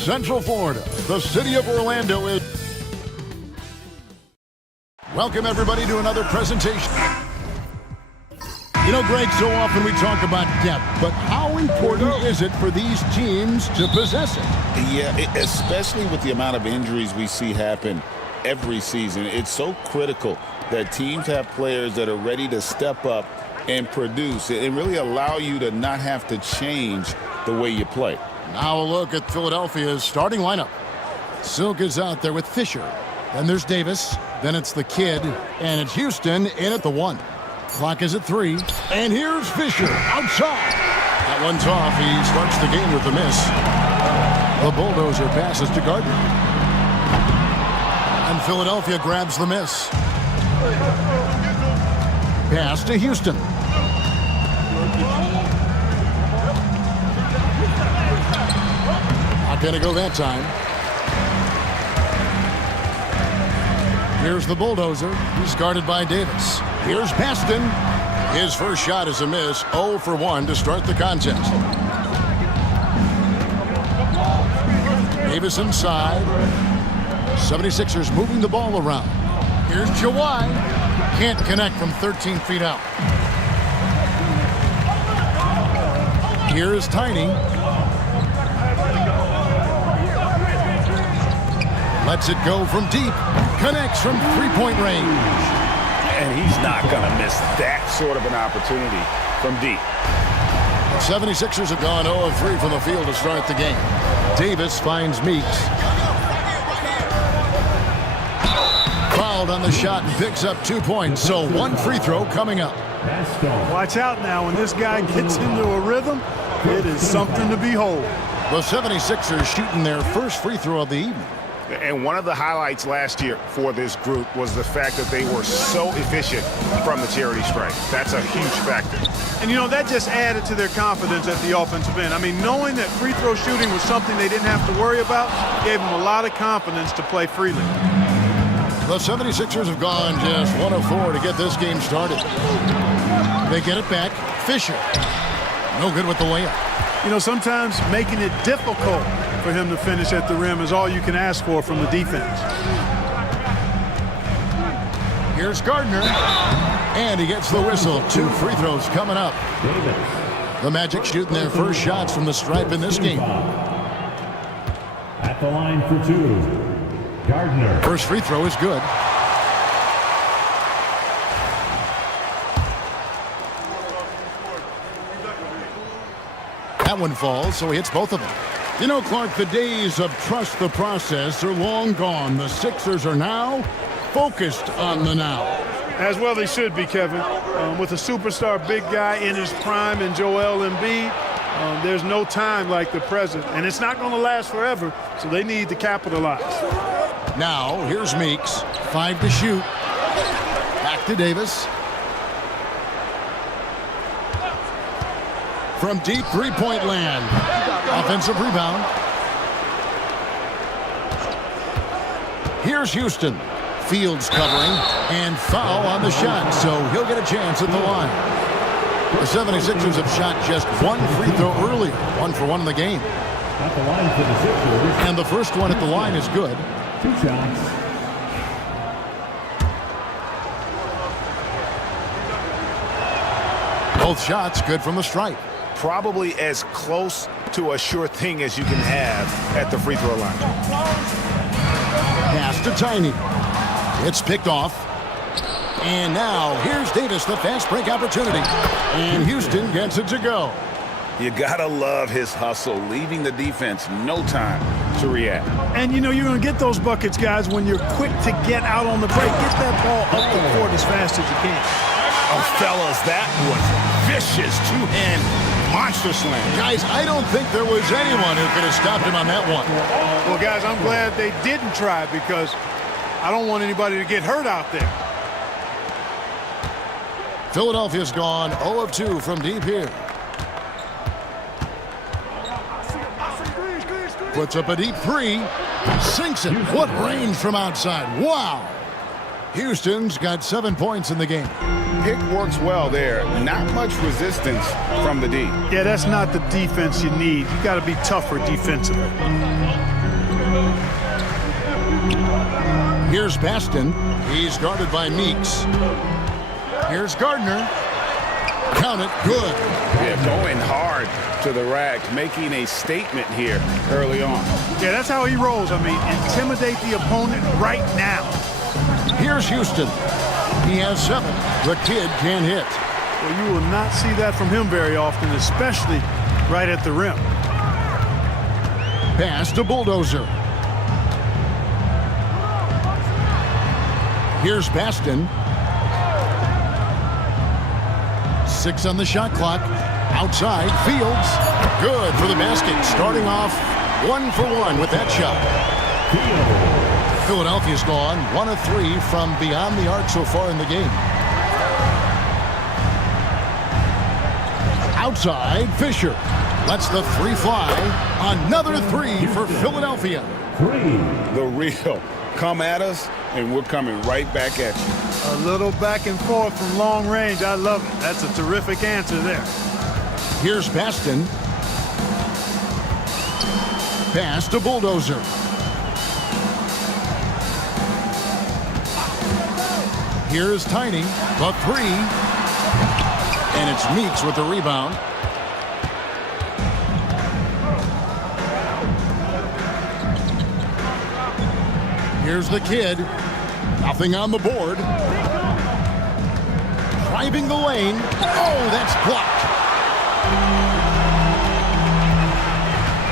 Central Florida, the city of Orlando is... Welcome, everybody, to another presentation. You know, Greg, so often we talk about depth, but how important is it for these teams to possess it? Yeah, especially with the amount of injuries we see happen every season. It's so critical that teams have players that are ready to step up and produce and really allow you to not have to change the way you play. Now a look at Philadelphia's starting lineup. Silk is out there with Fisher. Then there's Davis. Then it's the kid. And it's Houston in at the 1. Clock is at 3. And here's Fisher outside. That one's off. He starts the game with a miss. The bulldozer passes to Gardner. And Philadelphia grabs the miss. Pass to Houston. Not going to go that time. Here's the bulldozer. He's guarded by Davis. Here's Paston. His first shot is a miss. 0 for 1 to start the contest. Davis inside. 76ers moving the ball around. Here's Jawai. Can't connect from 13 feet out. Here's Tiny. Lets it go from deep. Connects from three-point range. And he's not going to miss that sort of an opportunity from deep. The 76ers have gone 0 of 3 from the field to start the game. Davis finds Meeks. Fouled on the shot and picks up 2 points. So 1 free throw coming up. Watch out now. When this guy gets into a rhythm, it is something to behold. The 76ers shooting their first free throw of the evening. And one of the highlights last year for this group was the fact that they were so efficient from the charity stripe. That's a huge factor. And, you know, that just added to their confidence at the offensive end. I mean, knowing that free throw shooting was something they didn't have to worry about gave them a lot of confidence to play freely. The 76ers have gone just 1 of 4 to get this game started. They get it back. Fisher. No good with the layup. You know, sometimes making it difficult for him to finish at the rim is all you can ask for from the defense. Here's Gardner. And he gets the whistle. 2 free throws coming up. The Magic shooting their first shots from the stripe in this game. At the line for 2, Gardner. First free throw is good. That one falls, so he hits both of them. You know, Clark, the days of trust the process are long gone. The Sixers are now focused on the now. As well they should be, Kevin. With a superstar big guy in his prime in Joel Embiid, there's no time like the present. And it's not going to last forever, so they need to capitalize. Now, here's Meeks. 5 to shoot. Back to Davis. From deep three-point land. Offensive rebound. Here's Houston. Fields covering. And foul on the shot, so he'll get a chance at the line. The 76ers have shot just 1 free throw earlier. 1 for 1 in the game. At the line for the Sixers. And the first one at the line is good. 2 shots. Both shots good from the stripe. Probably as close to a sure thing as you can have at the free throw line. Pass to Tiny. It's picked off. And now here's Davis, the fast break opportunity. And Houston gets it to go. You gotta love his hustle, leaving the defense no time to react. And, you know, you're going to get those buckets, guys, when you're quick to get out on the break. Get that ball up the court as fast as you can. Oh, fellas, that was vicious two-hand monster slam. Guys, I don't think there was anyone who could have stopped him on that one. Well, guys, I'm glad they didn't try because I don't want anybody to get hurt out there. Philadelphia's gone 0 of 2 from deep here. Puts up a deep 3. Sinks it. What range from outside. Wow. Houston's got 7 points in the game. Pick works well there. Not much resistance from the D. Yeah, that's not the defense you need. You got to be tougher defensively. Here's Baston. He's guarded by Meeks. Here's Gardner. Count it. Good. Yeah, going hard to the rack, making a statement here early on. Yeah, that's how he rolls. I mean, intimidate the opponent right now. Here's Houston. He has 7. The kid can't hit. Well, you will not see that from him very often, especially right at the rim. Pass to Bulldozer. Here's Baston. 6 on the shot clock. Outside, Fields. Good for the basket. Starting off 1 for 1 with that shot. Philadelphia's gone 1 of 3 from beyond the arc so far in the game. Outside, Fisher lets the 3 fly. Another 3 for Philadelphia. The real. Come at us, and we're coming right back at you. A little back and forth from long range. I love it. That's a terrific answer there. Here's Baston. Pass to Bulldozer. Here's Tiny. The 3. And it's Meeks with the rebound. Here's the kid. Nothing on the board. Driving the lane. Oh, that's blocked.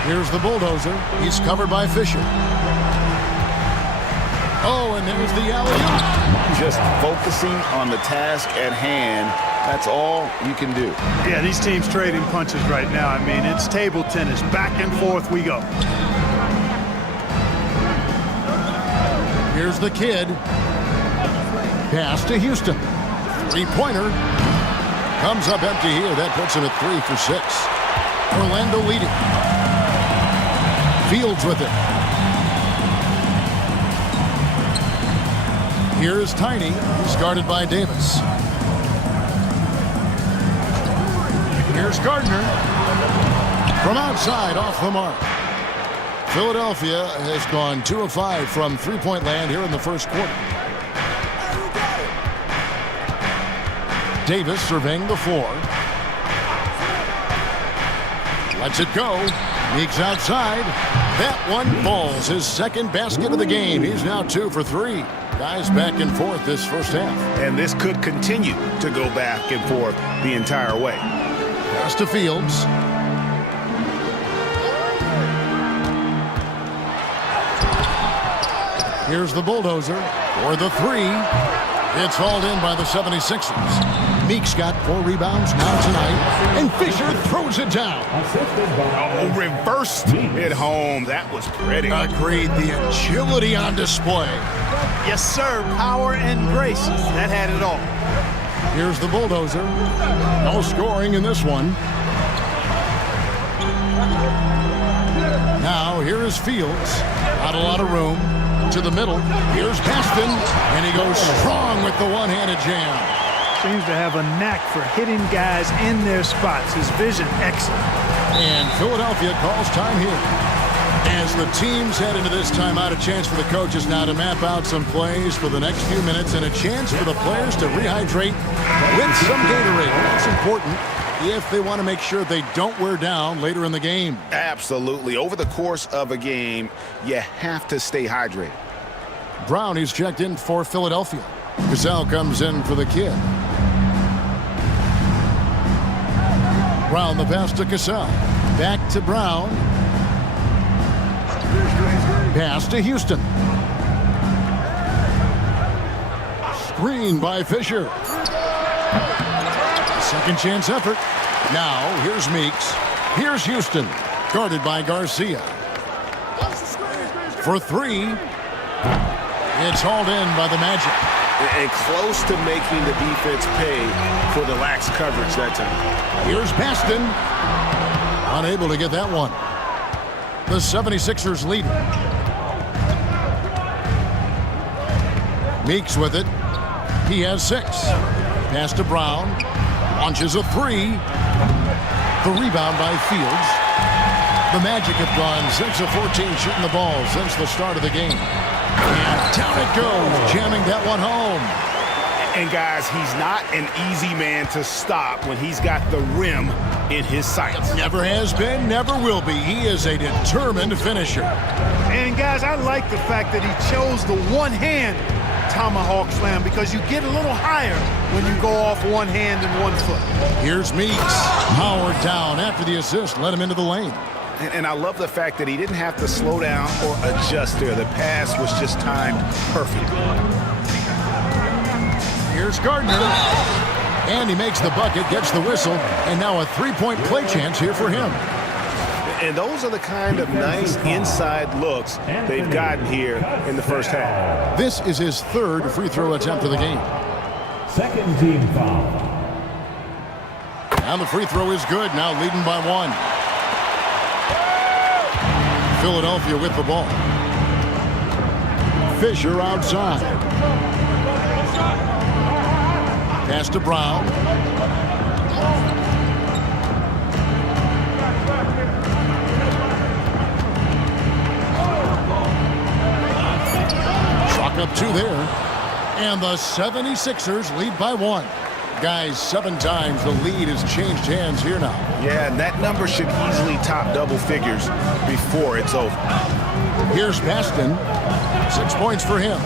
Here's the Bulldozer. He's covered by Fisher. Oh, and there's the alley-oop. Just focusing on the task at hand. That's all you can do. Yeah, these teams trading punches right now. I mean, it's table tennis. Back and forth we go. Here's the kid. Pass to Houston. 3-pointer. Comes up empty here. That puts him at 3 for 6. Orlando leading. Fields with it. Here's Tiny. He's guarded by Davis. Here's Gardner. From outside, off the mark. Philadelphia has gone 2 of 5 from three-point land here in the first quarter. Davis surveying the floor. Lets it go. Meeks outside. That one falls. His second basket of the game. He's now 2 for 3. Guys back and forth this first half. And this could continue to go back and forth the entire way. Pass to Fields. Here's the Bulldozer for the 3. It's hauled in by the 76ers. Meeks got 4 rebounds now tonight, and Fisher throws it down. Oh, reversed it home. That was pretty. Agreed. The agility on display. Yes, sir. Power and grace. That had it all. Here's the Bulldozer. No scoring in this one. Now, here is Fields. Not a lot of room. To the middle. Here's Baston. And he goes strong with the one-handed jam. Seems to have a knack for hitting guys in their spots. His vision, excellent. And Philadelphia calls time here. As the teams head into this timeout, a chance for the coaches now to map out some plays for the next few minutes and a chance for the players to rehydrate with some Gatorade. That's important if they want to make sure they don't wear down later in the game. Absolutely. Over the course of a game, you have to stay hydrated. Brown, he's checked in for Philadelphia. Cassell comes in for the kid. Brown, the pass to Cassell. Back to Brown. Pass to Houston. Screen by Fisher. Second chance effort. Now, here's Meeks. Here's Houston. Guarded by Garcia. For 3. It's hauled in by the Magic. And close to making the defense pay for the lax coverage that time. Here's Baston. Unable to get that one. The 76ers lead. Meeks with it. He has 6. Pass to Brown. Launches a 3. The rebound by Fields. The Magic have gone 6 of 14 shooting the ball since the start of the game. And down it goes, jamming that one home. And guys, he's not an easy man to stop when he's got the rim in his sights. Never has been, never will be. He is a determined finisher. And guys, I like the fact that he chose the one-hand tomahawk slam because you get a little higher when you go off one hand and 1 foot. Here's Meeks. Howard down after the assist, let him into the lane. And I love the fact that he didn't have to slow down or adjust there. The pass was just timed perfect. Here's Gardner. And he makes the bucket, gets the whistle, and now a three-point play chance here for him. And those are the kind of nice inside looks they've gotten here in the first half. This is his 3rd free throw attempt of the game. Second team foul. And the free throw is good, now leading by 1. Philadelphia with the ball. Fisher outside. Pass to Brown. Chalk up 2 there. And the 76ers lead by 1. Guys, 7 times the lead has changed hands here now. Yeah, and that number should easily top double figures before it's over. Here's Baston. 6 points for him.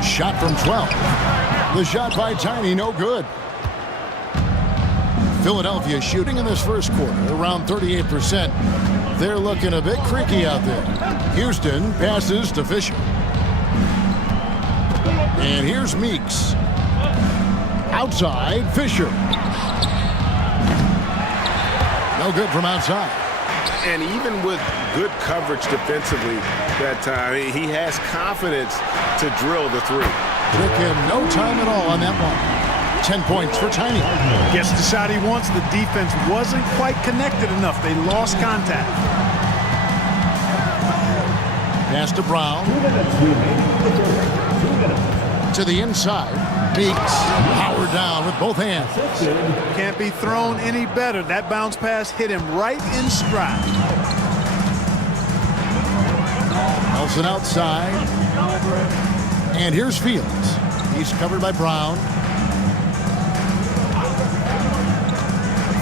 Shot from 12. The shot by Tiny, no good. Philadelphia shooting in this first quarter around 38%. They're looking a bit creaky out there. Houston passes to Fisher. And here's Meeks. Outside, Fisher. No good from outside. And even with good coverage defensively that time, he has confidence to drill the 3. Took him no time at all on that one. 10 points for Tiny. Gets the shot he wants. The defense wasn't quite connected enough. They lost contact. Pass to Brown. To the inside. Meeks. Howard down with both hands. Can't be thrown any better. That bounce pass hit him right in stride. Nelson outside. And here's Fields. He's covered by Brown.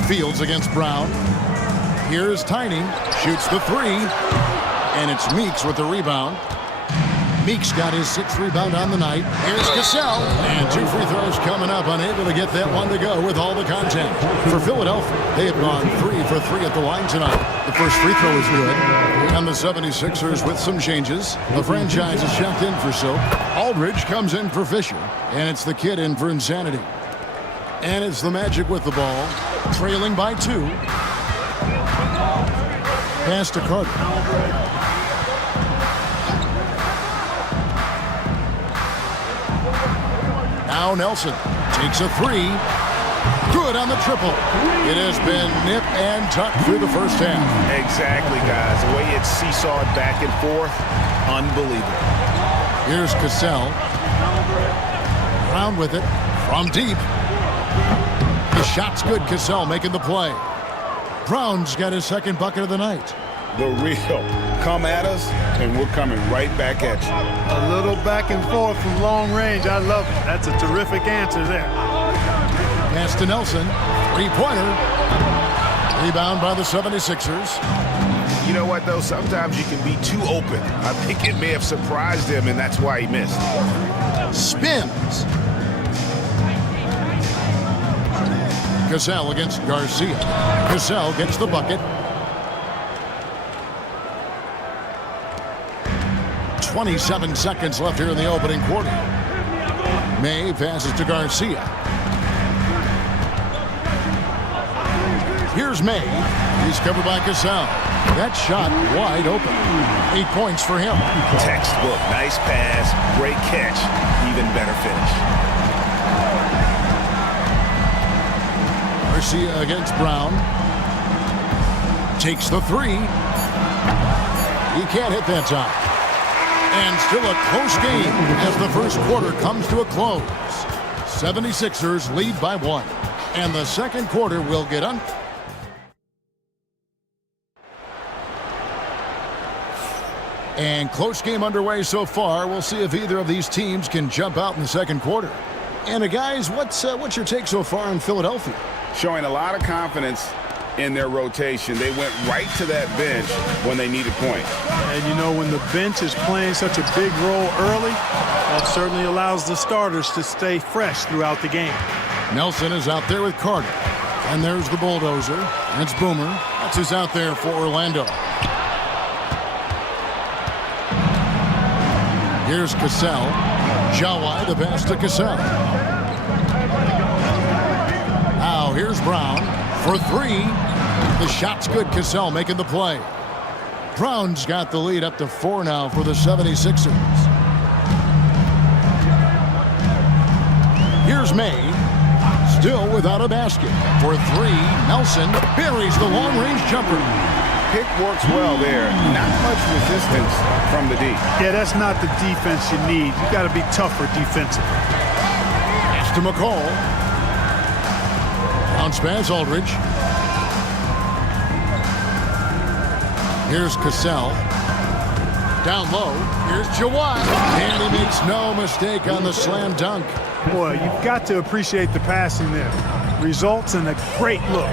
Fields against Brown. Here's Tiny. Shoots the 3. And it's Meeks with the rebound. Meeks got his 6th rebound on the night. Here's Cassell. And 2 free throws coming up. Unable to get that one to go with all the contact. For Philadelphia, they have gone 3 for 3 at the line tonight. The first free throw is good. And the 76ers with some changes. The franchise is checked in for Silk. Aldridge comes in for Fisher. And it's the kid in for Insanity. And it's the Magic with the ball. Trailing by 2. Pass to Carter. Now Nelson takes a 3. Good on the triple. It has been nip and tuck through the first half. Exactly, guys. The way it's seesawed back and forth, unbelievable. Here's Cassell. Brown with it from deep. The shot's good. Cassell making the play. Brown's got his 2nd bucket of the night. The real. Come at us, and we're coming right back at you. A little back and forth from long range. I love it. That's a terrific answer there. Pass to Nelson. 3-pointer. Rebound by the 76ers. You know what, though? Sometimes you can be too open. I think it may have surprised him, and that's why he missed. Spins. Cassell against Garcia. Cassell gets the bucket. 27 seconds left here in the opening quarter. May passes to Garcia. Here's May. He's covered by Cassell. That shot wide open. 8 points for him. Textbook. Nice pass. Great catch. Even better finish. Garcia against Brown. Takes the 3. He can't hit that time. And still a close game as the first quarter comes to a close. 76ers lead by 1. And the second quarter will get on. And close game underway so far. We'll see if either of these teams can jump out in the second quarter. And guys, what's your take so far on Philadelphia? Showing a lot of confidence in their rotation. They went right to that bench when they needed points. And you know, when the bench is playing such a big role early, that certainly allows the starters to stay fresh throughout the game. Nelson is out there with Carter. And there's the bulldozer. And it's Boomer. That's who's out there for Orlando. Here's Cassell. Jawai, the pass to Cassell. Now here's Brown for three. The shot's good. Cassell making the play. Brown's got the lead up to 4 now for the 76ers. Here's May. Still without a basket. For three, Nelson buries the long-range jumper. Pick works well there. Not much resistance from the D. Yeah, that's not the defense you need. You got to be tougher defensively. Pass to McCall. Bounce pass, Aldridge. Here's Cassell. Down low. Here's Jawai. And he makes no mistake on the slam dunk. Boy, you've got to appreciate the passing there. Results in a great look.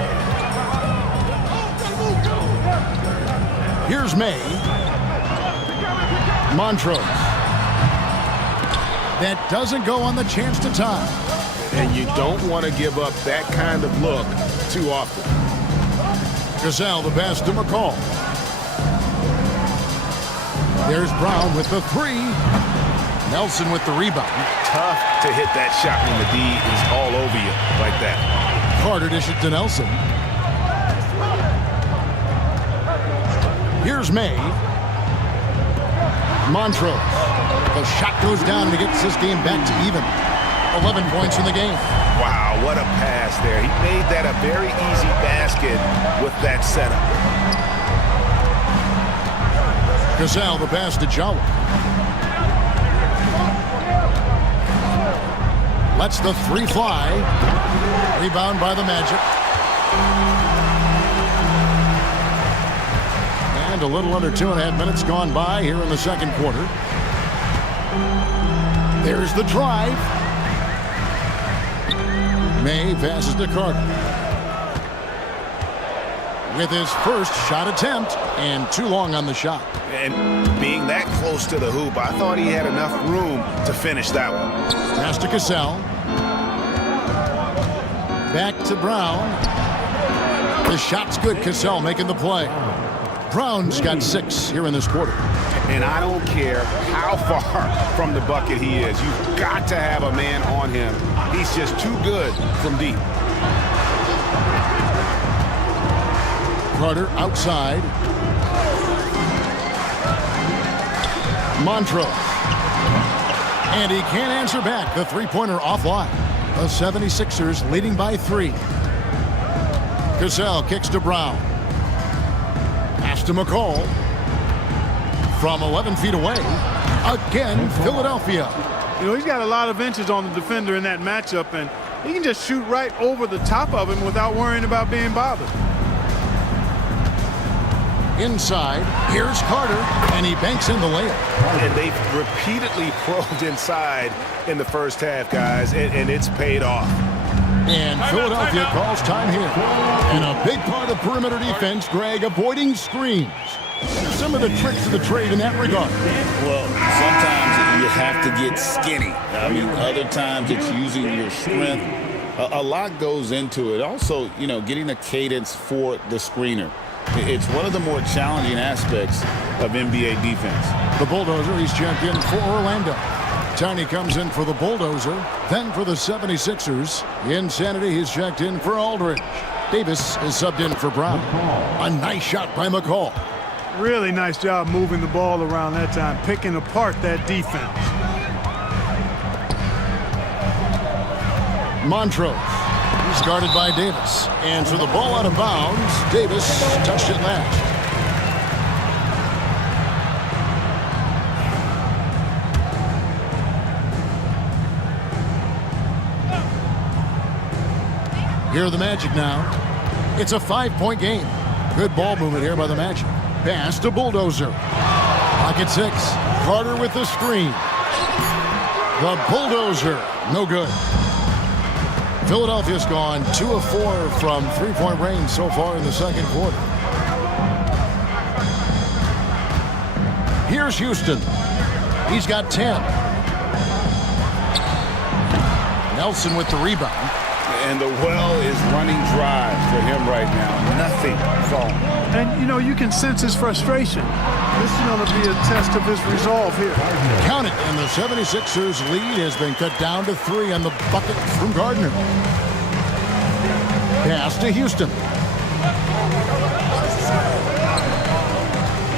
Here's May. Montrose. That doesn't go on the chance to tie. And you don't want to give up that kind of look too often. Cassell, the pass to McCall. There's Brown with the three. Nelson with the rebound. Tough to hit that shot when the D is all over you like that. Carter dishes to Nelson. Here's May. Montrose. The shot goes down and he gets this game back to even. 11 points in the game. Wow, what a pass there. He made that a very easy basket with that setup. Cassell, the pass to Jawai. Lets the three fly. Rebound by the Magic. And a little under 2.5 minutes gone by here in the second quarter. There's the drive. May passes to Carter. With his first shot attempt and too long on the shot. And being that close to the hoop, I thought he had enough room to finish that one. Pass to Cassell. Back to Brown. The shot's good. Cassell making the play. Brown's got 6 here in this quarter. And I don't care how far from the bucket he is. You've got to have a man on him. He's just too good from deep. Carter outside. Montrose. And he can't answer back. The three-pointer offline. The 76ers leading by 3. Cassell kicks to Brown. Pass to McCall. From 11 feet away. Again, Philadelphia. You know, he's got a lot of inches on the defender in that matchup, and he can just shoot right over the top of him without worrying about being bothered. Inside, here's Carter, and he banks in the layup. And they've repeatedly probed inside in the first half, guys, and it's paid off. And Philadelphia calls time here. And a big part of perimeter defense, Greg, avoiding screens. Some of the tricks of the trade in that regard. Well, sometimes you have to get skinny. I mean, other times it's using your strength. A lot goes into it. Also, you know, getting a cadence for the screener. It's one of the more challenging aspects of NBA defense. The bulldozer, he's checked in for Orlando. Tiny comes in for the bulldozer, then for the 76ers. Insanity, he's checked in for Aldridge. Davis is subbed in for Brown. A nice shot by McCall. Really nice job moving the ball around that time, picking apart that defense. Montrose. He's guarded by Davis. And so the ball out of bounds. Davis touched it last. Here are the Magic now. It's a 5-point game. Good ball movement here by the Magic. Pass to Bulldozer. Clock at 6. Carter with the screen. The bulldozer, no good. Philadelphia's gone 2 of 4 from three-point range so far in the second quarter. Here's Houston. He's got 10. Nelson with the rebound. And the well is running dry for him right now. Nothing falling. And, you know, you can sense his frustration. This is going to be a test of his resolve here. Count it, and the 76ers lead has been cut down to 3 on the bucket from Gardner. Pass to Houston.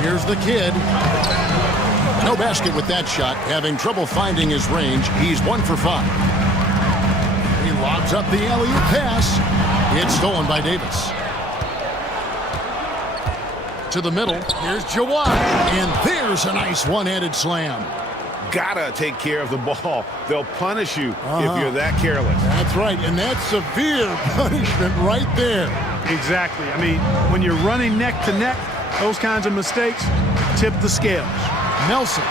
Here's the kid. No basket with that shot, having trouble finding his range. He's 1 for 5. He lobs up the alley-oop pass. It's stolen by Davis. To the middle, here's Jawad, and there's a nice one-handed slam. Gotta take care of the ball. They'll punish you if you're that careless. That's right, and that's severe punishment right there. Exactly. I mean, when you're running neck to neck, those kinds of mistakes tip the scales. Nelson.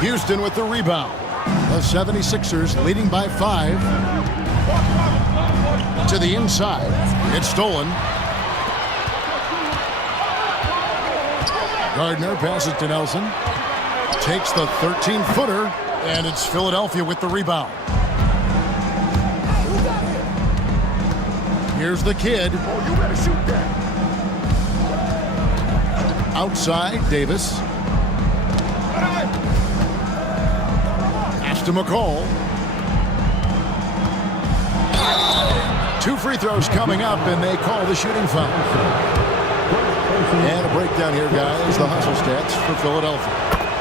Houston with the rebound. The 76ers leading by 5. To the inside. It's stolen. Gardner passes to Nelson. Takes the 13-footer, and it's Philadelphia with the rebound. Here's the kid. Oh, you better shoot that. Outside, Davis. Pass to McCall. 2 free throws coming up, and they call the shooting foul. And a breakdown here, guys. The hustle stats for Philadelphia.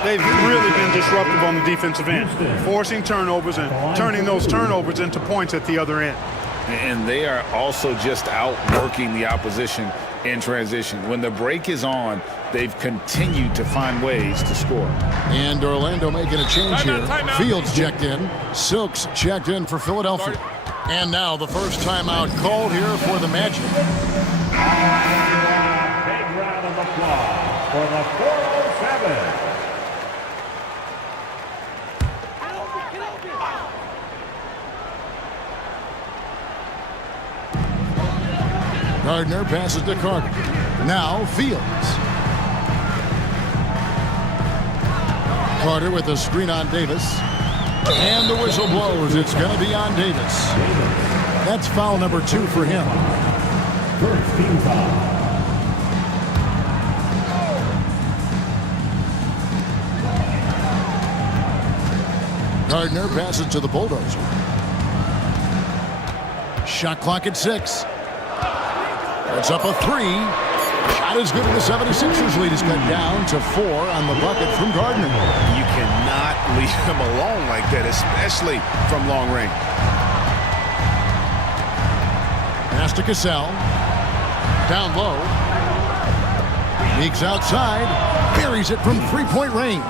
They've really been disruptive on the defensive end, forcing turnovers and turning those turnovers into points at the other end. And they are also just outworking the opposition in transition. When the break is on, they've continued to find ways to score. And Orlando making a change here. Fields checked in. Silks checked in for Philadelphia. And now the first timeout called here for the Magic. Big round of applause for the 407. Gardner passes to Carter. Now Fields. Carter with a screen on Davis. And the whistle blows. It's going to be on Davis. That's foul number 2 for him. First team foul. Gardner passes to the bulldozer. Shot clock at 6. It's up a 3. Shot is good, and the 76ers lead is cut down to 4 on the bucket from Gardner. You cannot leave him alone like that, especially from long range. Pass to Cassell. Down low. Meeks outside. Buries it from three-point range.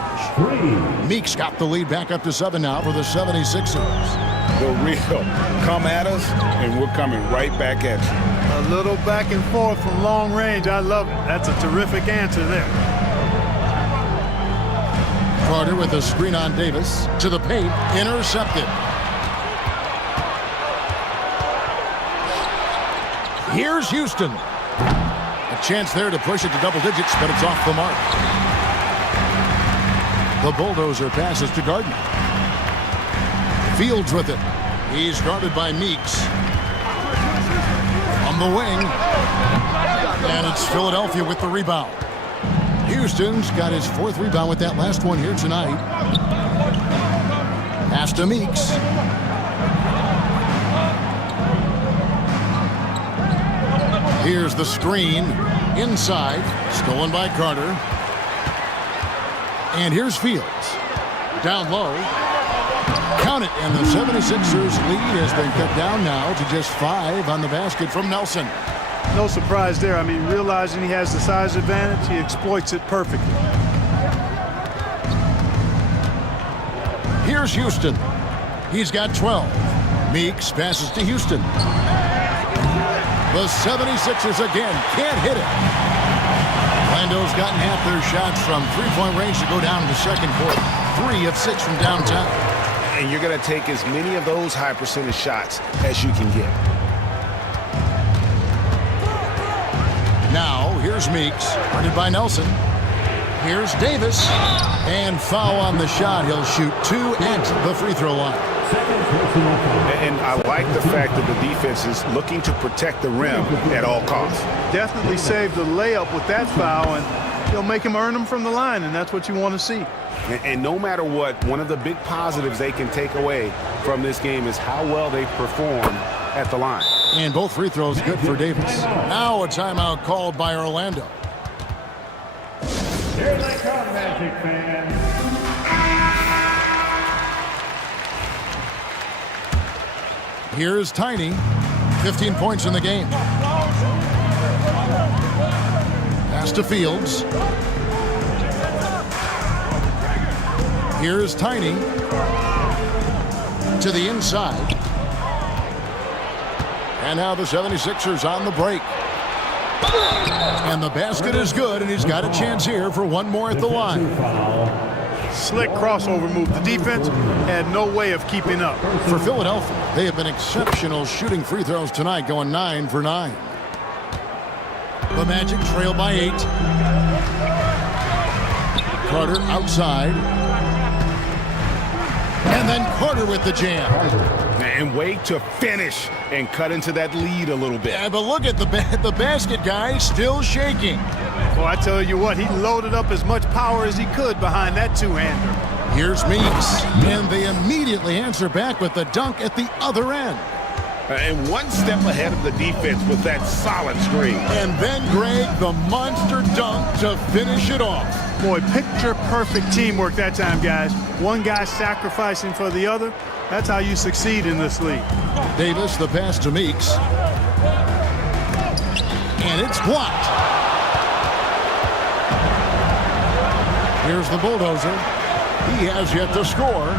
Meeks got the lead back up to 7 now for the 76ers. The real come at us, and we're coming right back at you. A little back and forth from long range. I love it. That's a terrific answer there. Carter with a screen on Davis. To the paint. Intercepted. Here's Houston. A chance there to push it to double digits, but it's off the mark. The bulldozer passes to Gardner. Fields with it. He's guarded by Meeks. On the wing. And it's Philadelphia with the rebound. Houston's got his 4th rebound with that last one here tonight. Pass to Meeks. Here's the screen. Inside. Stolen by Carter. And here's Fields. Down low. Count it, and the 76ers lead has been cut down now to just 5 on the basket from Nelson. No surprise there. I mean, realizing he has the size advantage, he exploits it perfectly. Here's Houston. He's got 12. Meeks passes to Houston. The 76ers again can't hit it. Orlando's gotten half their shots from three-point range to go down in the second quarter. 3 of 6 from downtown. And you're going to take as many of those high percentage shots as you can get. Now, here's Meeks, guarded by Nelson. Here's Davis. And foul on the shot. He'll shoot 2 at the free throw line. And I like the fact that the defense is looking to protect the rim at all costs. Definitely saved the layup with that foul, and he'll make him earn them from the line, and that's what you want to see. And no matter what, one of the big positives they can take away from this game is how well they perform at the line. And both free throws good for Davis. Now a timeout called by Orlando. Here they come, Magic fans. Here's Tiny. 15 points in the game. Pass to Fields. Here's Tiny. To the inside. And now the 76ers on the break. And the basket is good, and he's got a chance here for one more at the line. Slick crossover move. The defense had no way of keeping up. For Philadelphia, they have been exceptional shooting free throws tonight, going 9 for 9. The Magic trail by 8. Carter outside. And then Carter with the jam. And wait to finish and cut into that lead a little bit. Yeah, but look at the basket, guys, still shaking. Well, I tell you what, he loaded up as much power as he could behind that two-hander. Here's Meeks, and they immediately answer back with the dunk at the other end. And one step ahead of the defense with that solid screen. And then, Greg, the monster dunk to finish it off. Boy, picture-perfect teamwork that time, guys. One guy sacrificing for the other. That's how you succeed in this league. Davis, the pass to Meeks. And it's blocked. Here's the bulldozer. He has yet to score.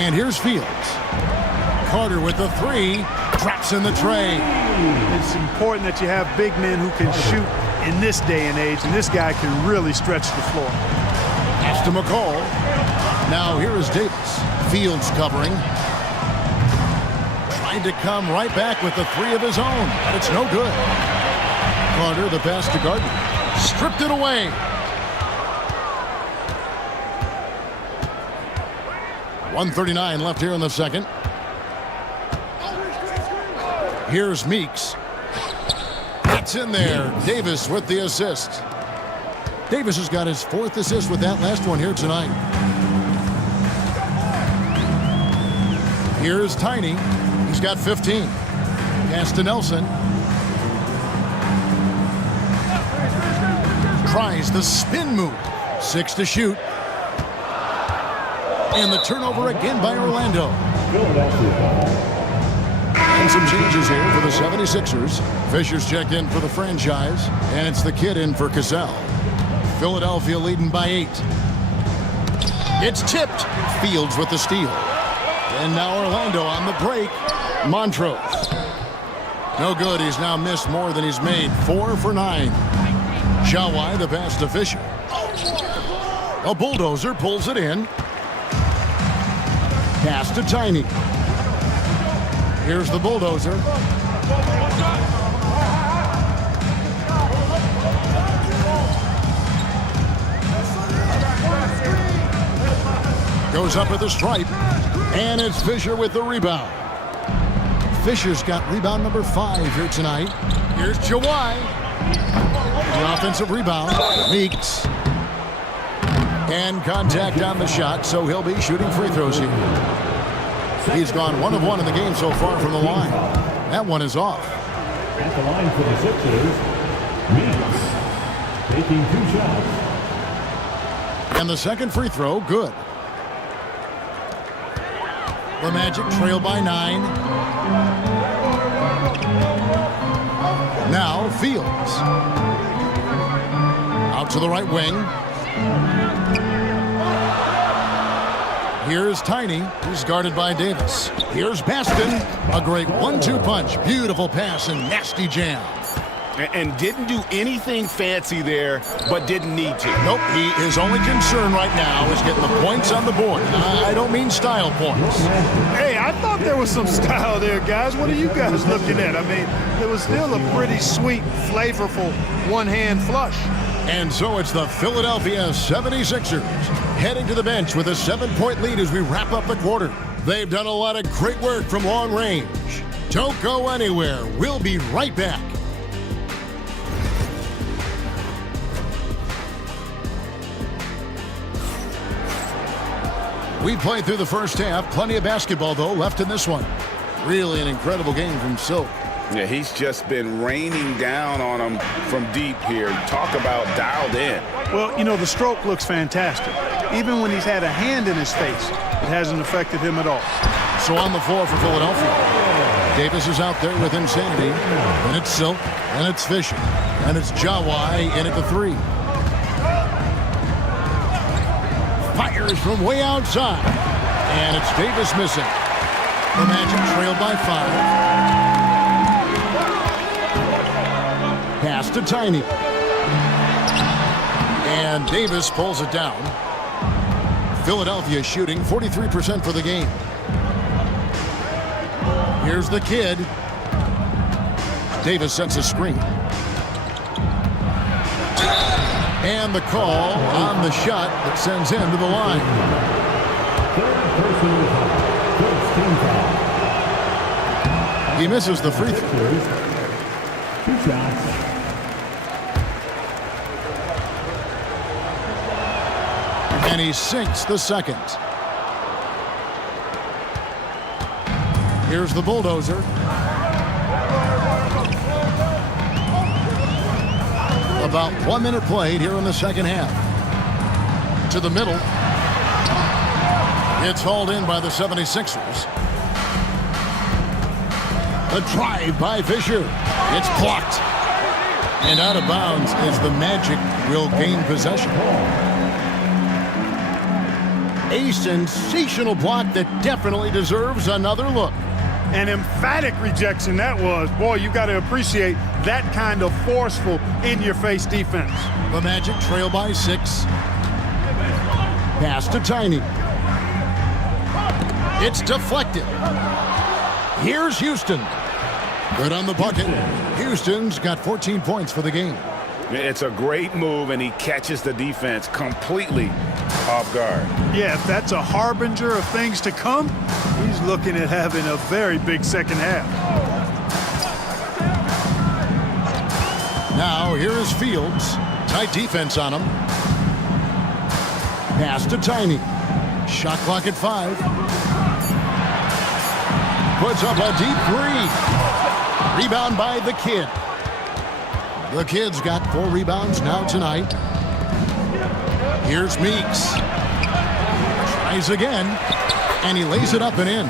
And here's Fields. Carter with the 3. Drops in the tray. It's important that you have big men who can shoot in this day and age, and this guy can really stretch the floor. Pass to McCall. Now here is Davis. Fields covering. Trying to come right back with the 3 of his own, but it's no good. Carter, the pass to Gardner. Stripped it away. .139 left here in the second. Here's Meeks. It's in there. Davis with the assist. Davis has got his 4th assist with that last one here tonight. Here's Tiny. He's got 15. Pass to Nelson. Tries the spin move. 6 to shoot. And the turnover again by Orlando. And some changes here for the 76ers. Fisher's checked in for the franchise. And it's the kid in for Cassell. Philadelphia leading by 8. It's tipped. Fields with the steal. And now Orlando on the break. Montrose. No good. He's now missed more than he's made. 4 for 9. Shawai, the pass to Fisher. A bulldozer pulls it in. Pass to Tiny. Here's the bulldozer. Goes up at the stripe. And it's Fisher with the rebound. Fisher's got rebound number 5 here tonight. Here's Jawai. The offensive rebound. Meeks. And contact on the shot, so he'll be shooting free throws here. He's gone 1 of 1 in the game so far from the line. That one is off. At the line for the Sixers, Meeks taking 2 shots. And the second free throw, good. The Magic trail by 9. Now Fields. Out to the right wing. Here's Tiny. He's guarded by Davis. Here's Baston. A great 1-2 punch. Beautiful pass and nasty jam. And didn't do anything fancy there, but didn't need to. Nope, his only concern right now is getting the points on the board. I don't mean style points. Hey, I thought there was some style there, guys. What are you guys looking at? I mean, it was still a pretty sweet, flavorful one-hand flush. And so it's the Philadelphia 76ers heading to the bench with a 7-point lead as we wrap up the quarter. They've done a lot of great work from long range. Don't go anywhere. We'll be right back. We played through the first half. Plenty of basketball, though, left in this one. Really an incredible game from Silk. Yeah, he's just been raining down on him from deep here. Talk about dialed in. Well, you know, the stroke looks fantastic. Even when he's had a hand in his face, it hasn't affected him at all. So on the floor for Philadelphia, Davis is out there with Insanity. And it's Silk, and it's Fisher, and it's Jawai in at the 3. Fires from way outside. And it's Davis missing. The Magic trailed by 5. Pass to Tiny. And Davis pulls it down. Philadelphia shooting 43% for the game. Here's the kid. Davis sets a screen. And the call on the shot that sends him to the line. He misses the free throw. 2 shots. And he sinks the second. Here's the bulldozer. About 1 minute played here in the second half. To the middle. It's hauled in by the 76ers. The drive by Fisher. It's blocked. And out of bounds as the Magic will gain possession. A sensational block that definitely deserves another look. An emphatic rejection that was. Boy, you got to appreciate that kind of forceful, in-your-face defense. The Magic trail by 6. Pass to Tiny. It's deflected. Here's Houston. Good on the bucket. Houston's got 14 points for the game. It's a great move, and he catches the defense completely off guard. Yeah, if that's a harbinger of things to come, he's looking at having a very big second half. Now here is Fields. Tight defense on him. Pass to Tiny. Shot clock at 5. Puts up a deep 3. Rebound by the kid. The kid's got 4 rebounds now tonight. Here's Meeks. Tries again. And he lays it up and in.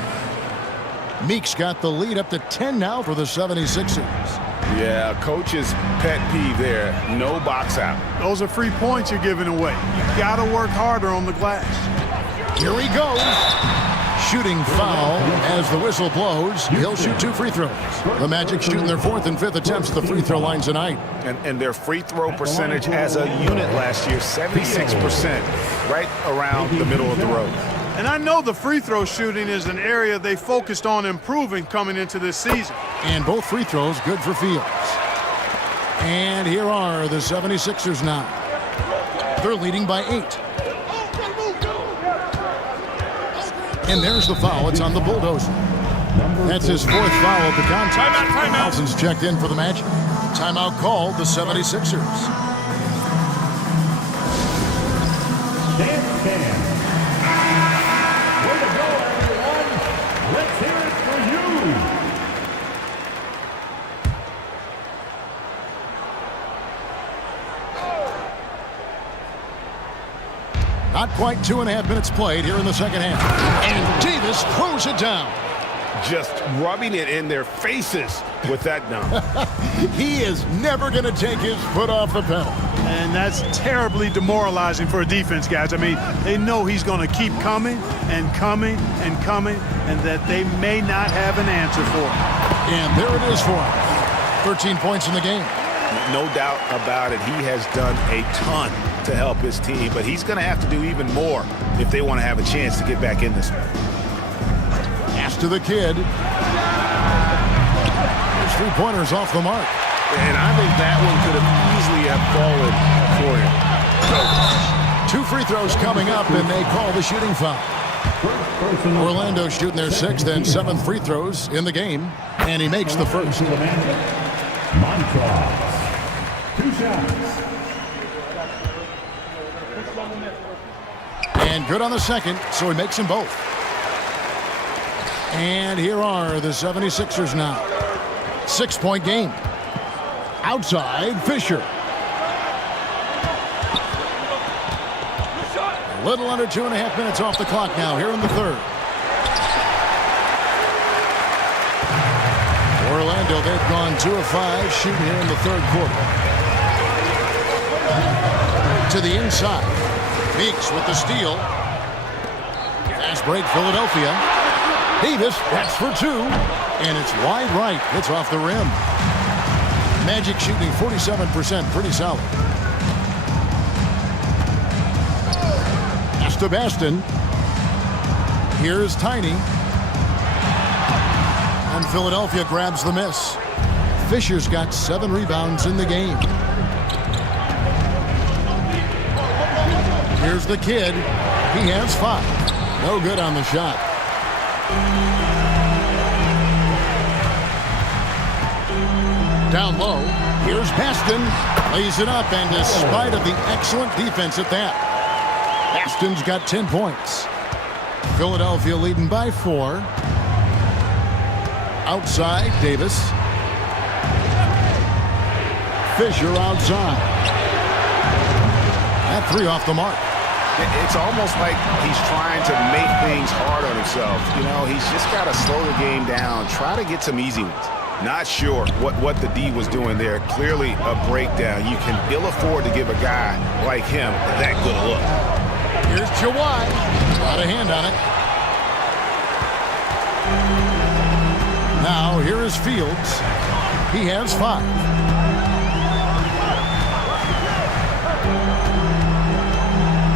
Meeks got the lead up to 10 now for the 76ers. Yeah, coach's pet peeve there. No box out. Those are free points you're giving away. You got to work harder on the glass. Here he goes. Shooting foul as the whistle blows. He'll shoot 2 free throws. The Magic shooting their 4th and 5th attempts at the free throw line tonight. And their free throw percentage as a unit last year, 76%, right around the middle of the road. And I know the free throw shooting is an area they focused on improving coming into this season. And both free throws good for Fields. And here are the 76ers now. They're leading by 8. And there's the foul. It's on the bulldozer. That's his 4th foul of the contest. Timeout. Nelson's checked in for the Magic. Timeout called the 76ers. Stand. Way to go, everyone. Let's hear it for you. Not quite 2.5 minutes played here in the second half. And Davis throws it down. Just rubbing it in their faces with that dunk. He is never going to take his foot off the pedal. And that's terribly demoralizing for a defense, guys. I mean, they know he's going to keep coming and coming and coming, and that they may not have an answer for him. And there it is for him. 13 points in the game. No doubt about it. He has done a ton to help his team, but he's going to have to do even more if they want to have a chance to get back in this one. Pass to the kid. His three-pointers off the mark. And I think that one could have easily have fallen for him. 2 free throws coming up, and they call the shooting foul. Orlando shooting their 6th and 7th free throws in the game, and he makes the first. Montrose. 2 shots. And good on the second, so he makes them both. And here are the 76ers now. 6-point game. Outside, Fisher. A little under 2.5 minutes off the clock now here in the third. Orlando, they've gone 2 of 5 shooting here in the third quarter. To the inside. Meeks with the steal. Fast break, Philadelphia. Davis, that's for 2. And it's wide right. It's off the rim. Magic shooting 47%, pretty solid. Pass to Baston. Here's Tiny. And Philadelphia grabs the miss. Fisher's got 7 rebounds in the game. Here's the kid. He has 5. No good on the shot. Down low. Here's Baston. Lays it up, and despite of the excellent defense at that, Baston's got 10 points. Philadelphia leading by 4. Outside, Davis. Fisher outside. That 3 off the mark. It's almost like he's trying to make things hard on himself. You know, he's just got to slow the game down, try to get some easy ones. Not sure what the D was doing there. Clearly a breakdown. You can ill afford to give a guy like him that good a look. Here's Jawai. Got a hand on it. Now here is Fields. He has 5.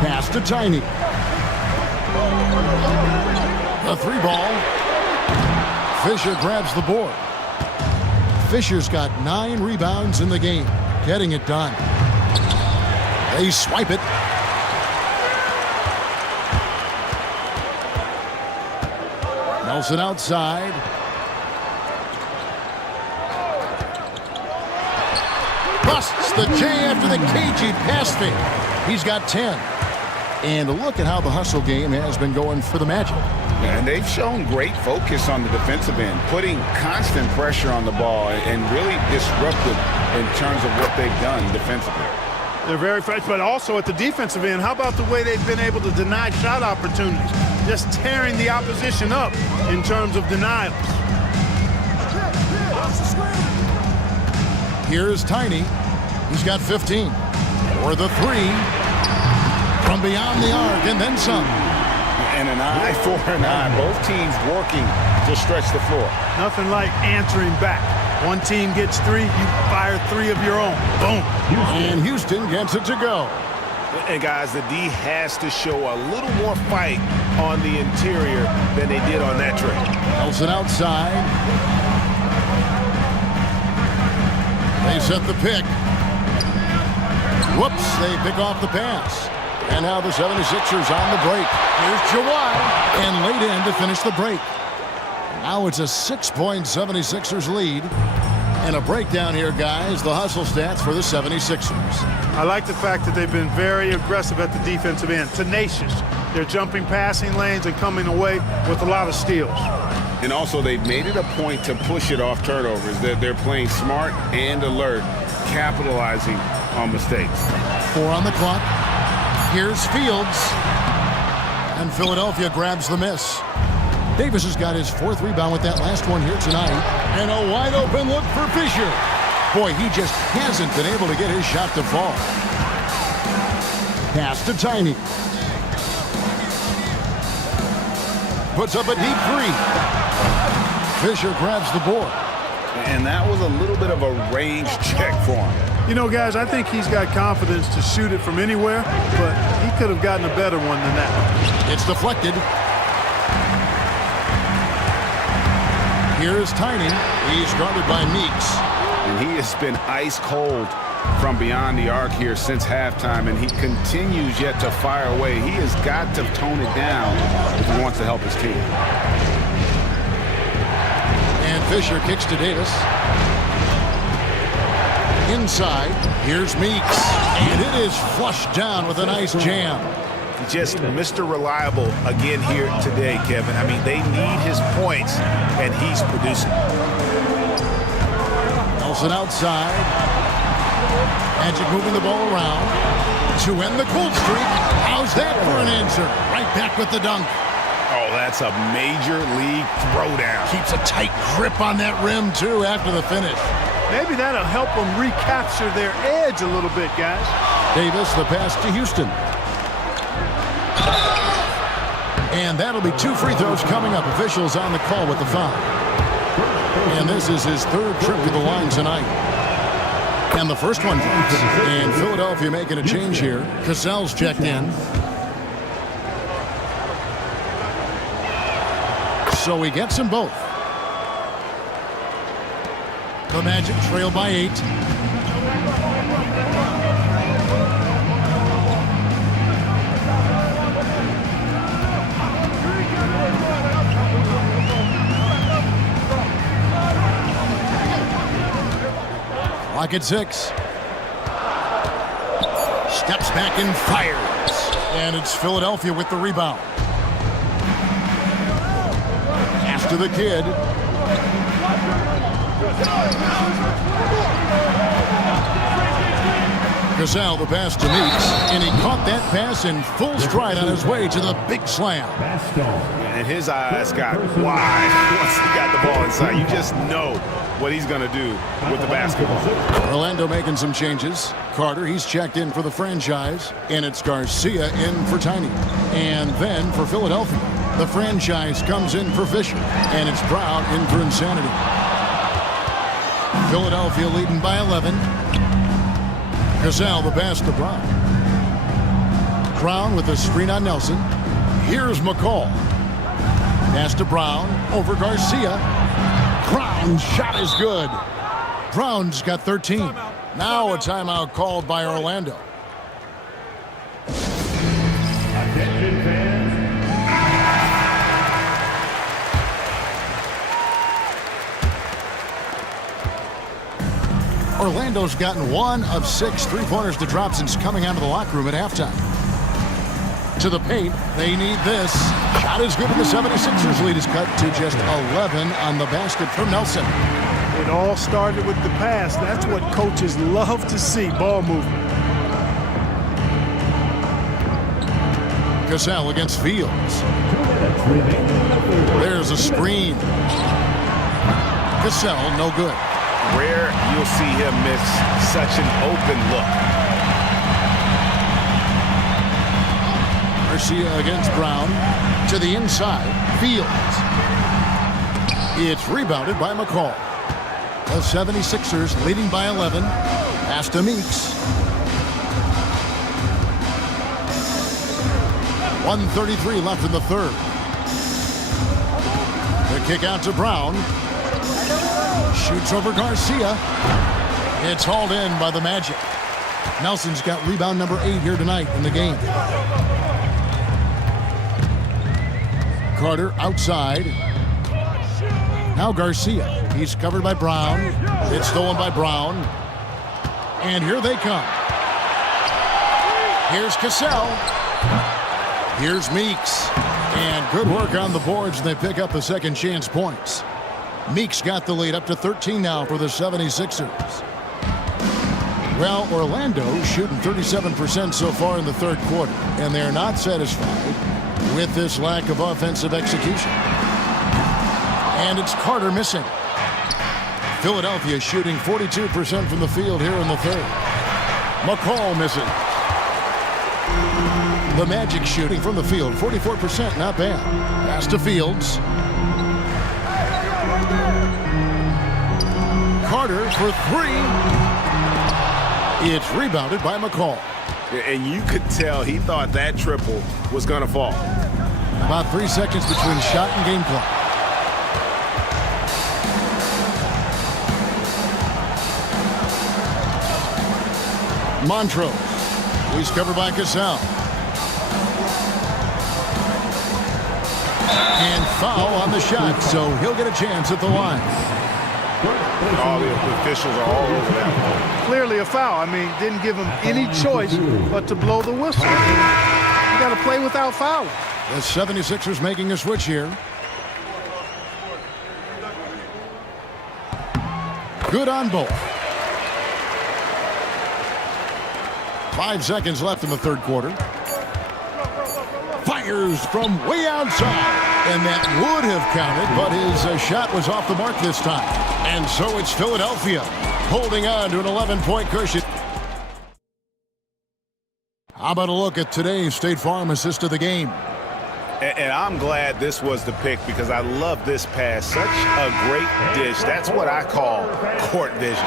Pass to Tiny. A 3-ball. Fisher grabs the board. Fisher's got 9 rebounds in the game. Getting it done. They swipe it. Nelson outside. Busts the J after the cagey pass fake. He's got 10. And look at how the hustle game has been going for the Magic. And they've shown great focus on the defensive end, putting constant pressure on the ball and really disruptive in terms of what they've done defensively. They're very fresh, but also at the defensive end, how about the way they've been able to deny shot opportunities? Just tearing the opposition up in terms of denials. Here's Tiny. He's got 15. For the 3. From beyond the arc, and then some. And an eye for an eye. Both teams working to stretch the floor. Nothing like answering back. One team gets 3, you fire 3 of your own. Boom. And Houston gets it to go. And guys, the D has to show a little more fight on the interior than they did on that trade. Nelson outside. They set the pick. Whoops, they pick off the pass. And now the 76ers on the break. Here's Jawai. And laid in to finish the break. Now it's a 6-point 76ers lead. And a breakdown here, guys. The hustle stats for the 76ers. I like the fact that they've been very aggressive at the defensive end. Tenacious. They're jumping passing lanes and coming away with a lot of steals. And also they've made it a point to push it off turnovers. They're playing smart and alert, capitalizing on mistakes. 4 on the clock. Here's Fields. And Philadelphia grabs the miss. Davis has got his 4th rebound with that last one here tonight. And a wide open look for Fisher. Boy, he just hasn't been able to get his shot to fall. Pass to Tiny. Puts up a deep 3. Fisher grabs the board. And that was a little bit of a range check for him. You know, guys, I think he's got confidence to shoot it from anywhere, but he could have gotten a better one than that. It's deflected. Here's Tiny. He's guarded by Meeks. And he has been ice cold from beyond the arc here since halftime, and he continues yet to fire away. He has got to tone it down if he wants to help his team. And Fisher kicks to Davis. Inside, here's Meeks. And it is flushed down with a nice jam. Just Mr. Reliable again here today, Kevin. I mean, they need his points, and he's producing. Nelson outside. Magic moving the ball around to end the cold streak. How's that for an answer? Right back with the dunk. Oh, that's a major league throwdown. Keeps a tight grip on that rim, too, after the finish. Maybe that'll help them recapture their edge a little bit, guys. Davis, the pass to Houston. And that'll be 2 free throws coming up. Officials on the call with the foul. And this is his 3rd trip to the line tonight. And the first one drops. And Philadelphia making a change here. Cassell's checked in. So he gets them both. The Magic trail by 8. Clock at 6. Steps back and fires. And it's Philadelphia with the rebound. Pass to the kid. Cassell, the pass to Meeks. And he caught that pass in full stride on his way to the big slam. And his eyes got wide once he got the ball inside. You just know what he's going to do with the basketball. Orlando making some changes. Carter, he's checked in for the franchise. And it's Garcia in for Tiny. And then for Philadelphia, the franchise comes in for Fisher. And it's Brown in for Insanity. Philadelphia leading by 11. Cassell, the pass to Brown. Brown with a screen on Nelson. Here's McCall. Pass to Brown over Garcia. Brown's shot is good. Brown's got 13. Now a timeout called by Orlando. Attention fans. Orlando's gotten 1 of 6 three-pointers to drop since coming out of the locker room at halftime. To the paint, they need this. Shot is good, and the 76ers lead is cut to just 11 on the basket from Nelson. It all started with the pass. That's what coaches love to see, ball movement. Cassell against Fields. There's a screen. Cassell, no good. Rare you'll see him miss such an open look. Garcia against Brown. To the inside. Fields. It's rebounded by McCall. The 76ers leading by 11. Pass to Meeks. 1:33 left in the 3rd. The kick out to Brown. Shoots over Garcia. It's hauled in by the Magic. Nelson's got rebound number 8 here tonight in the game. Carter outside. Now Garcia. He's covered by Brown. It's stolen by Brown. And here they come. Here's Cassell. Here's Meeks. And good work on the boards, and they pick up the second chance points. Meeks got the lead up to 13 now for the 76ers. Well, Orlando shooting 37% so far in the 3rd quarter, and they're not satisfied with this lack of offensive execution. And it's Carter missing. Philadelphia shooting 42% from the field here in the 3rd. McCall missing. The Magic shooting from the field 44%, not bad. Pass to Fields. Carter for three. It's rebounded by McCall. And you could tell he thought that triple was going to fall. About 3 seconds between shot and game clock. Montrose. He's covered by Cassell. And foul on the shot, so he'll get a chance at the line. All the officials are all over that. Clearly a foul. I mean, didn't give him any choice but to blow the whistle. You got to play without fouling. The 76ers making a switch here. Good on both. 5 seconds left in the third quarter. Fires from way outside. And that would have counted, but his shot was off the mark this time. And so it's Philadelphia holding on to an 11-point cushion. How about a look at today's State Farm assist of the game? And I'm glad this was the pick because I love this pass. Such a great dish. That's what I call court vision.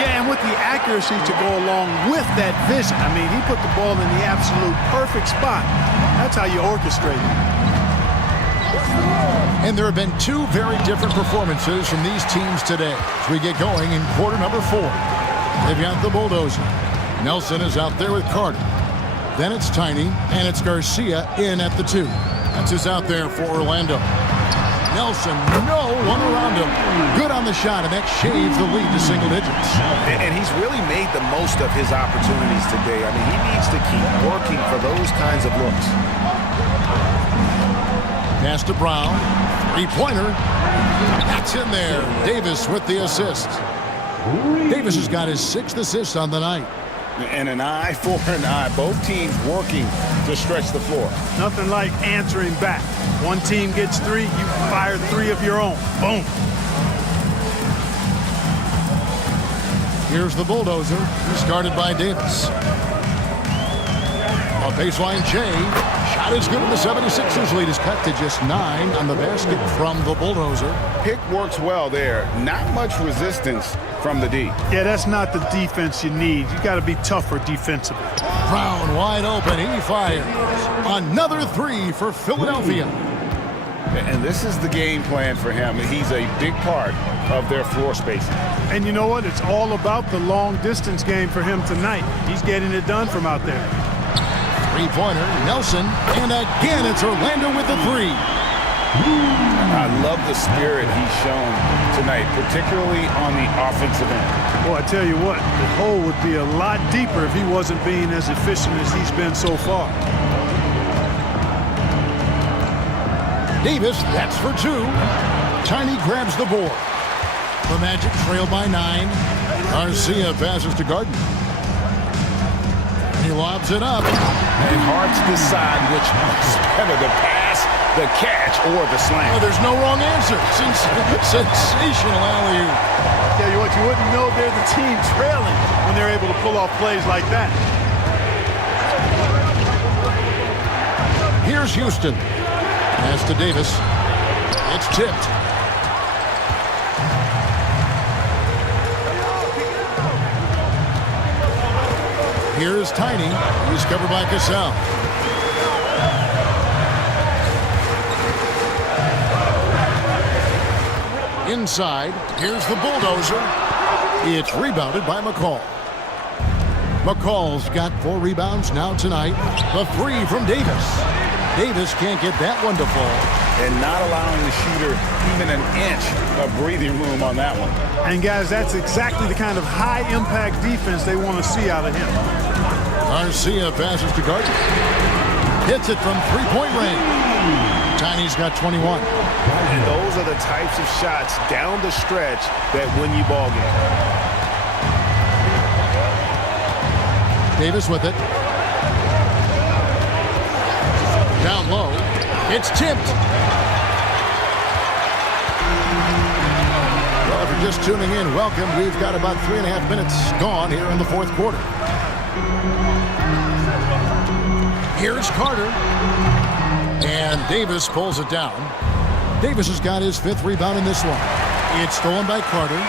Yeah, and with the accuracy to go along with that vision. I mean, he put the ball in the absolute perfect spot. That's how you orchestrate it. And there have been two very different performances from these teams today as we get going in quarter number 4. They've got the bulldozer. Nelson is out there with Carter. Then it's Tiny, and it's Garcia in at the 2. That's who's out there for Orlando. Nelson, no one around him. Good on the shot, and that shaves the lead to single digits. And he's really made the most of his opportunities today. I mean, he needs to keep working for those kinds of looks. Pass to Brown. Three-pointer. That's in there. Davis with the assist. Davis has got his 6th assist on the night. And an eye for an eye. Both teams working to stretch the floor. Nothing like answering back. One team gets 3, you fire 3 of your own. Boom. Here's the bulldozer. He's guarded by Davis. A baseline J. Shot is good, and the 76ers lead is cut to just 9 on the basket from the bulldozer. Pick works well there. Not much resistance from the D. Yeah, that's not the defense you need. You got to be tougher defensively. Brown wide open. He fires. Another 3 for Philadelphia. And this is the game plan for him. He's a big part of their floor spacing. And you know what? It's all about the long-distance game for him tonight. He's getting it done from out there. Three-pointer, Nelson, and again it's Orlando with the 3. I love the spirit he's shown tonight, particularly on the offensive end. Boy, I tell you what, the hole would be a lot deeper if he wasn't being as efficient as he's been so far. Davis, that's for 2. Tiny grabs the board. The Magic trail by 9. Garcia passes to Gardner. He lobs it up. And hard to decide which is better, the pass, the catch, or the slam. Oh, there's no wrong answer. Sensational alley-oop. Tell you what, you wouldn't know they're the team trailing when they're able to pull off plays like that. Here's Houston. Pass to Davis. It's tipped. Here's Tiny. He's covered by Cassell. Inside, here's the bulldozer. It's rebounded by McCall. McCall's got 4 rebounds now tonight. The 3 from Davis. Davis can't get that one to fall. And not allowing the shooter even an inch of breathing room on that one. And guys, that's exactly the kind of high-impact defense they want to see out of him. Garcia passes to Gardner. Hits it from 3-point range. Tiny's got 21. And those are the types of shots down the stretch that win you ball game. Davis with it. Down low. It's tipped. Well, if you're just tuning in, welcome. We've got about 3.5 minutes gone here in the fourth quarter. Here's Carter. And Davis pulls it down. Davis has got his 5th rebound in this one. It's stolen by Carter.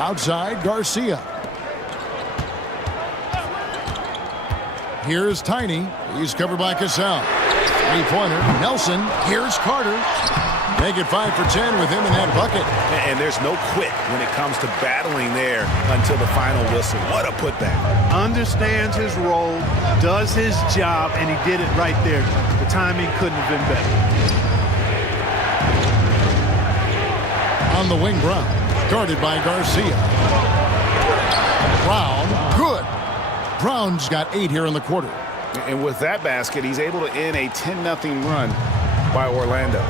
Outside, Garcia. Here's Tiny. He's covered by Cassell. Three-pointer. Nelson. Here's Carter. Make it 5 for 10 with him in that bucket. And there's no quit when it comes to battling there until the final whistle. What a putback. Understands his role, does his job, and he did it right there. The timing couldn't have been better. On the wing, Brown. Guarded by Garcia. Brown. Good. Brown's got 8 here in the quarter. And with that basket, he's able to end a 10-0 run by Orlando.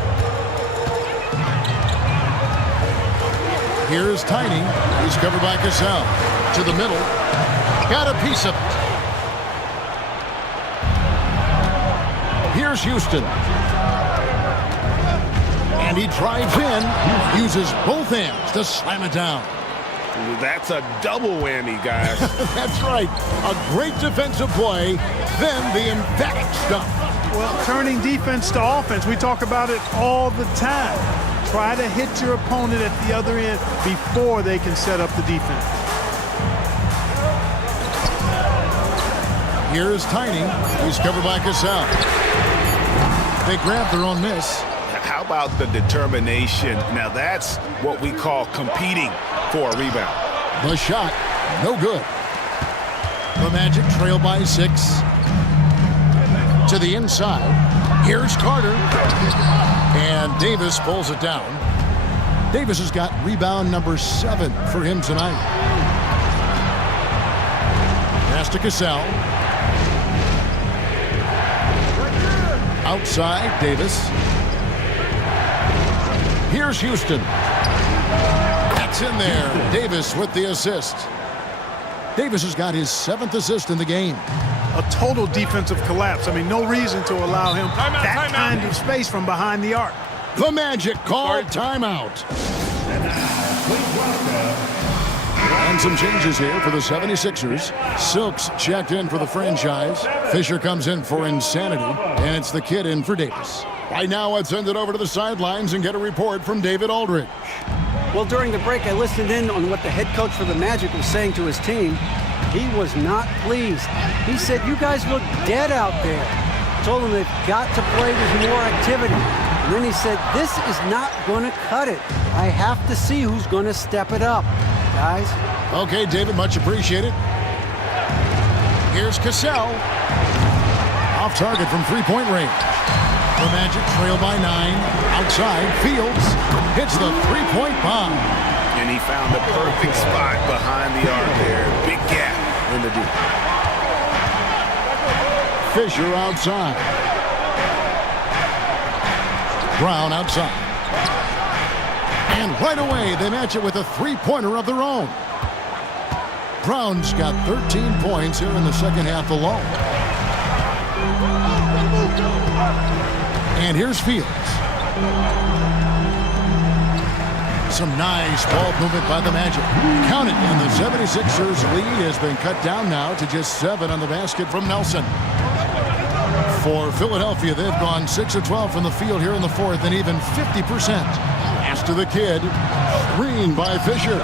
Here's Tiny. He's covered by Cassell. To the middle. Got a piece of it. Here's Houston. And he drives in. Uses both hands to slam it down. That's a double whammy, guys. That's right. A great defensive play, then the emphatic stuff. Well, turning defense to offense, we talk about it all the time. Try to hit your opponent at the other end before they can set up the defense. Here's Tiny. He's covered by Cassell. They grab their own miss. How about the determination? Now that's what we call competing for a rebound. The shot, no good. The Magic trail by 6. To the inside. Here's Carter. And Davis pulls it down. Davis has got rebound number 7 for him tonight. Pass to Cassell. Outside, Davis. Here's Houston. That's in there. Davis with the assist. Davis has got his 7th assist in the game. A total defensive collapse. I mean, no reason to allow him that kind of space from behind the arc. The Magic call timeout. And some changes here for the 76ers. Silks checked in for the franchise. Fisher comes in for insanity. And it's the kid in for Davis. Right now, let's send it over to the sidelines and get a report from David Aldridge. Well, during the break, I listened in on what the head coach for the Magic was saying to his team. He was not pleased. He said, you guys look dead out there. Told them they've got to play with more activity. And then he said, this is not going to cut it. I have to see who's going to step it up, guys. Okay, David, much appreciated. Here's Cassell. Off target from three-point range. The Magic trail by 9. Outside, Fields hits the three-point bomb. And he found the perfect spot behind the arc there. Big gap in the deep. Fisher outside. Brown outside. And right away, they match it with a three-pointer of their own. Brown's got 13 points here in the second half alone. And here's Fields. Some nice ball movement by the Magic. Count it, and the 76ers lead has been cut down now to just 7 on the basket from Nelson. For Philadelphia, they've gone 6 of 12 from the field here in the fourth, and even 50%. Pass to the kid. Screen by Fisher.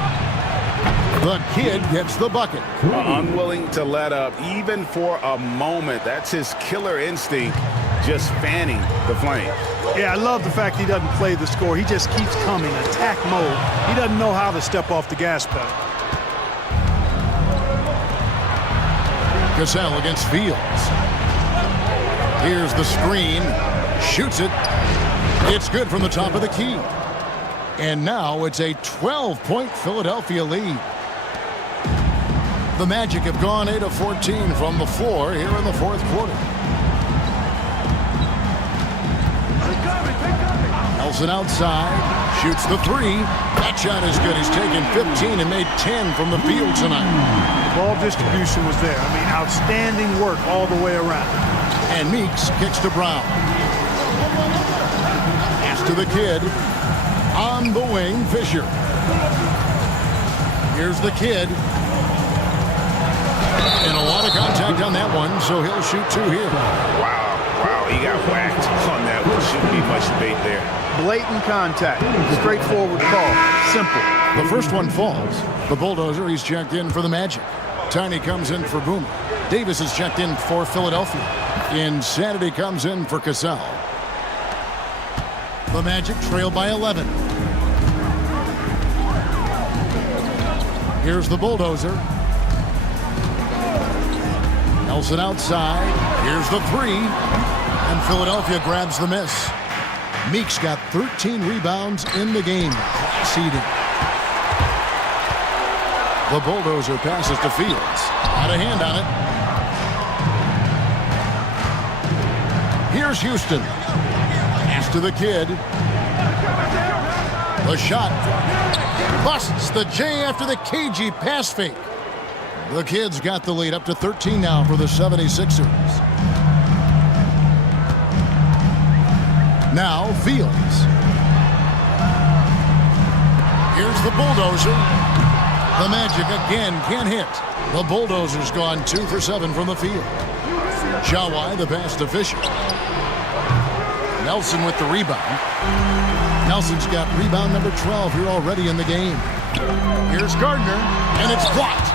The kid gets the bucket. Unwilling to let up, even for a moment. That's his killer instinct, just fanning the flame. Yeah, I love the fact he doesn't play the score. He just keeps coming, attack mode. He doesn't know how to step off the gas pedal. Cassell against Fields. Here's the screen. Shoots it. It's good from the top of the key. And now it's a 12-point Philadelphia lead. The Magic have gone 8 of 14 from the floor here in the fourth quarter. Nelson outside, shoots the 3. That shot is good. He's taken 15 and made 10 from the field tonight. Ball distribution was there. I mean, outstanding work all the way around. And Meeks kicks to Brown. Pass to the kid. On the wing, Fisher. Here's the kid. And a lot of contact on that one, so he'll shoot 2 here. Wow, he got whacked on that one. Shouldn't be much debate there. Blatant contact. Straightforward call. Simple. The first one falls. The Bulldozer, he's checked in for the Magic. Tiny comes in for Boomer. Davis is checked in for Philadelphia. Insanity comes in for Cassell. The Magic trail by 11. Here's the Bulldozer. Nelson outside. Here's the three. And Philadelphia grabs the miss. Meeks got 13 rebounds in the game. Seeded. The Bulldozer passes to Fields. Out of hand on it. Here's Houston. Pass to the kid. The shot. Busts the J after the cagey pass fake. The Kid's got the lead up to 13 now for the 76ers. Now Fields. Here's the Bulldozer. The Magic again can't hit. The Bulldozer's gone 2 for 7 from the field. Shawai, the pass to Fisher. Nelson with the rebound. Nelson's got rebound number 12 here already in the game. Here's Gardner, and it's blocked.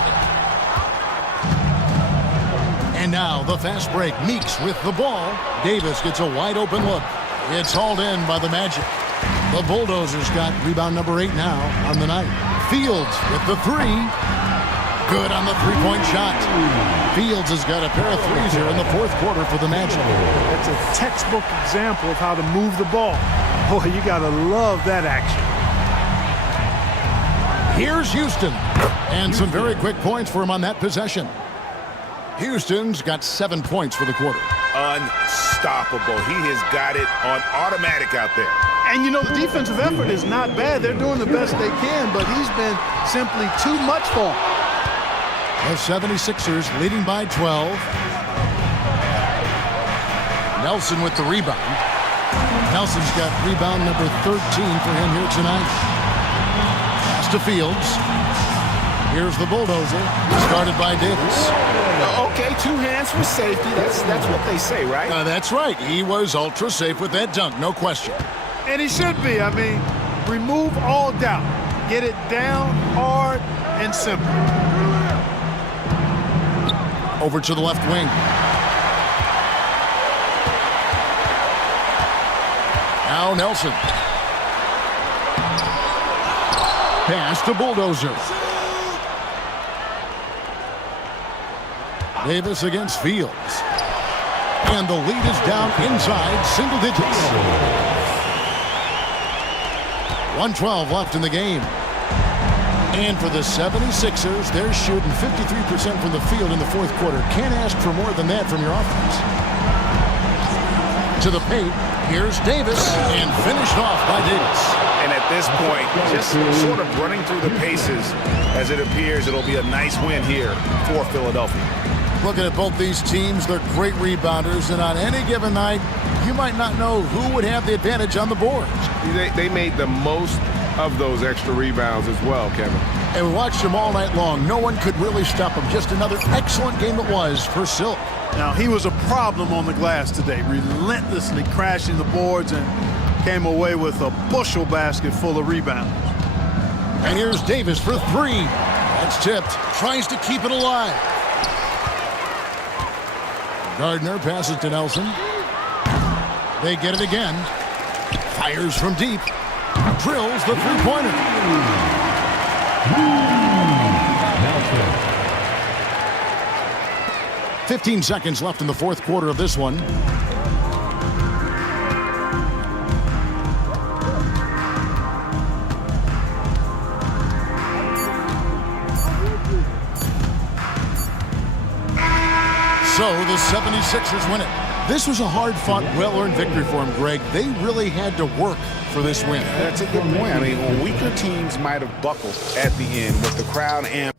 And now the fast break. Meeks with the ball. Davis gets a wide open look. It's hauled in by the Magic. The Bulldozers got rebound number 8 now on the night. Fields with the three. Good on the three-point shot. Fields has got a pair of threes here in the fourth quarter for the Magic. That's a textbook example of how to move the ball. Boy, you got to love that action. Here's Houston. And some very quick points for him on that possession. Houston's got 7 points for the quarter. Unstoppable. He has got it on automatic out there. And, you know, the defensive effort is not bad. They're doing the best they can, but he's been simply too much for them. The 76ers leading by 12. Nelson with the rebound. Nelson's got rebound number 13 for him here tonight. Pass to Fields. Here's the Bulldozer, started by Davis. Okay, 2 hands for safety. That's what they say, right? That's right. He was ultra safe with that dunk, no question. And he should be. I mean, remove all doubt. Get it down, hard, and simple. Over to the left wing. Now Nelson. Pass to Bulldozer. Davis against Fields. And the lead is down inside single digits. 1:12 left in the game. And for the 76ers, they're shooting 53% from the field in the fourth quarter. Can't ask for more than that from your offense. To the paint, here's Davis, and finished off by Davis. And at this point, just sort of running through the paces, as it appears it'll be a nice win here for Philadelphia. Looking at both these teams, they're great rebounders, and on any given night, you might not know who would have the advantage on the boards. They made the most of those extra rebounds as well, Kevin. And we watched them all night long. No one could really stop him. Just another excellent game it was for Silk. Now, he was a problem on the glass today, relentlessly crashing the boards and came away with a bushel basket full of rebounds. And here's Davis for three. That's tipped. Tries to keep it alive. Gardner passes to Nelson. They get it again. Fires from deep. Drills the three-pointer. 15 seconds left in the fourth quarter of this one. So the 76ers win it. This was a hard-fought, well-earned victory for them, Greg. They really had to work for this win. That's a good point. I mean, weaker teams might have buckled at the end with the crowd and